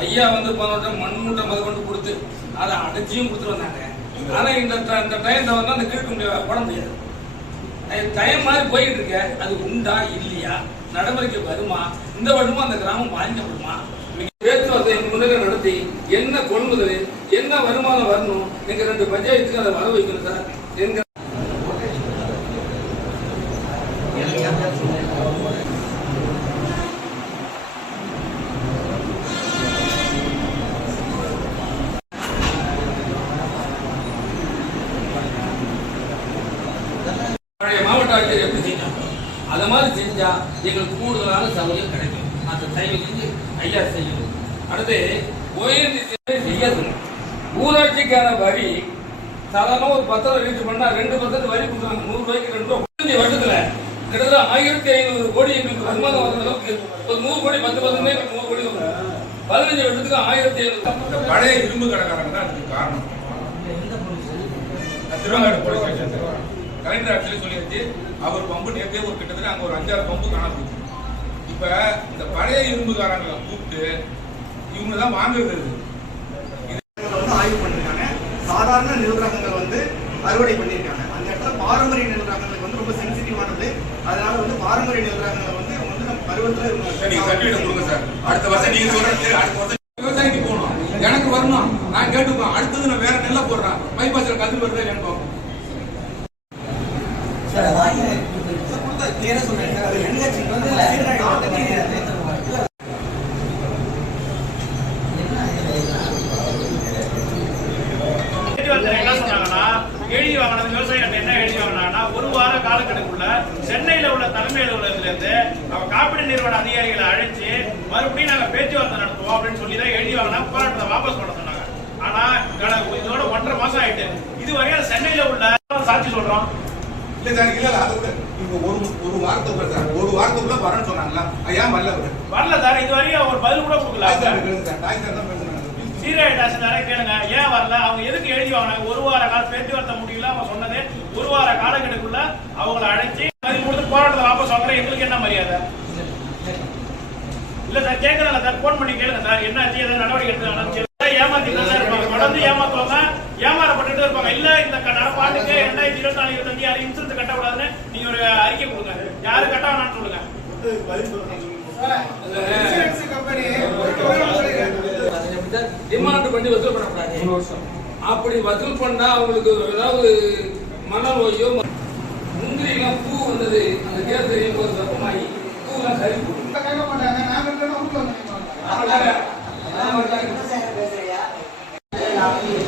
ஐயா வந்து போனோட மண் மூட்டை முத கொண்டு கொடுத்து அதை அடைச்சியும் கொடுத்துட்டு வந்தாங்க. ஆனா இந்த இந்த டைம்ல வந்து அந்த கீழ்க்க முடியாது போட முடியாது. டைம் மாதிரி போயிட்டு இருக்க அது உண்டா இல்லையா? நடைமுறைக்கு வருமா? இந்த வருடமும் அந்த கிராமம் பாதிக்கப்படுமா? பேச்சுவார்த்தை முன்னரே நடத்தி என்ன கொள்முதல் என்ன வருமானம் வரணும் எங்க ரெண்டு பஞ்சாயத்துக்கு அதை வர வைக்கணும் சார் என்கிற பழைய எப்படி செஞ்சாங்க அத மாதிரி செஞ்சா எங்களுக்கு கூடுதலான சௌகரியம் கிடைக்கும். அந்த தயவு செஞ்சு ஐயா செய்யணும் அடுத்து ஓஎன்ஜிசி செய்யாது ஊராட்சிக்கான வரி சாதாரண ஒரு பத்திரம் ரீச் பண்ணா ரெண்டு பர்சன்ட் வரி கொடுக்குறாங்க. நூறு ரூபாய்க்கு ரெண்டு ரூபாய் பதினஞ்சு வருஷத்துல. கிட்டத்தட்ட ஆயிரத்தி ஐநூறு கோடி எங்களுக்கு வருமானம் வர அளவுக்கு ஒரு நூறு கோடி பத்து பர்சன்ட் எங்களுக்கு நூறு கோடி வரும். பதினஞ்சு வருஷத்துக்கு ஆயிரத்தி ஐநூறு. பழைய இரும்பு கடைக்காரங்க தான் அதுக்கு காரணம். திருவாங்கூர் கலெக்டர் ஆட்சியில சொல்லியாச்சு அவர் பம்பு நேற்றே ஒரு கிட்டத்தட்ட அங்க ஒரு அஞ்சாறு பம்பு காணாம போச்சு. இப்ப இந்த பழைய இரும்புக்காரங்களை கூப்பிட்டு இவங்க தான் வாங்குறது வந்து ஆய்வு பண்ணிருக்காங்க. சாதாரண நெல் ரகங்கள் வந்து அறுவடை பண்ணியிருக்காங்க அந்த இடத்துல பாரம்பரிய நெல் ரகங்களுக்கு வந்து ரொம்ப சென்சிட்டிவானது அதனால வந்து பாரம்பரிய நெல் ரகங்களை வந்து அவங்க வந்து நம்ம பருவத்துல கொடுங்க சார். அடுத்த வருஷம் நீங்க சொல்றது அடுத்த வருஷம் விவசாயிக்கு போகணும். எனக்கு வரணும். நான் கேட்டுப்பேன். அடுத்தது நான் வேற நெல்லை போடுறேன். பைபாஸ்ல கதிர் வருதா இல்லையான்னு பார்ப்போம் கிளியரா சொல்றேன் சார் அது என்ஹெச் வந்து சீர்காழி பேச்சுவார்த்தை என்ன சொன்னாங்கன்னா எழுதி வாங்கினது விவசாயிகிட்ட என்ன எழுதி வாங்கினாங்கன்னா ஒரு வார காலக்கெடுக்குள்ள சென்னையில உள்ள தலைமை அலுவலகத்துல இருந்து நம்ம காப்பீடு நிறுவன அதிகாரிகளை அழைச்சு மறுபடியும் நாங்க பேச்சுவார்த்தை நடத்துவோம் அப்படின்னு சொல்லி தான் எழுதி வாங்கினா போராட்டத்தை வாபஸ் பண்ண சொன்னாங்க. ஆனா கட- இதோட ஒன்றரை மாசம் ஆயிட்டு. இது இதுவரையும் சென்னையில உள்ள சாட்சி சொல்றோம். இல்ல சார் இல்ல அது கூட இவங்க ஒரு ஒரு வாரத்துக்குள்ள சார் ஒரு வாரத்துக்குள்ள வரேன்னு சொன்னாங்களா? ஏன் வரல அவரு. வரல சார் இதுவரையும் ஒரு பதில் கூட கொடுக்கல. சார் சார் தாய் சார் தான் பேசுறாங்க சீராய் தாசில்தாரே கேளுங்க. ஏன் வரல? அவங்க எதுக்கு எழுதி வாங்கினாங்க ஒரு வார கால பேச்சுவார்த்தை முடியல. அவங்க சொன்னது ஒரு வார காலக்கெடுக்குள்ள அவங்கள அழைச்சு பதில் கொடுத்து போராட்டத்தை வாபஸ் வாங்குற எங்களுக்கு என்ன மரியாதை? இல்ல சார் கேட்கறேன் சார். போன் பண்ணி கேளுங்க சார். என்னாச்சு? ஏதாவது நடவடிக்கை எடுத்து இருபத்தஞ்சு யாரும் இன்சூரன்ஸ் கட்டக்கூடாதுன்னு நீங்க ஒரு அறிக்கை கொடுங்க. யாரு கட்ட வேணாம்னு சொல்லுங்க. டிமாண்ட் பண்ணி வசூல் பண்ணக்கூடாது. அப்படி வசூல் பண்ணா அவங்களுக்கு ஏதாவது மனநோயோ முந்திரிலாம் பூ வந்தது அந்த கேஸ் தெரியும் போது வெப்பமாகி பூலாம் சரி கேட்க மாட்டாங்க நாங்க இல்லைன்னா வீட்டுல வந்து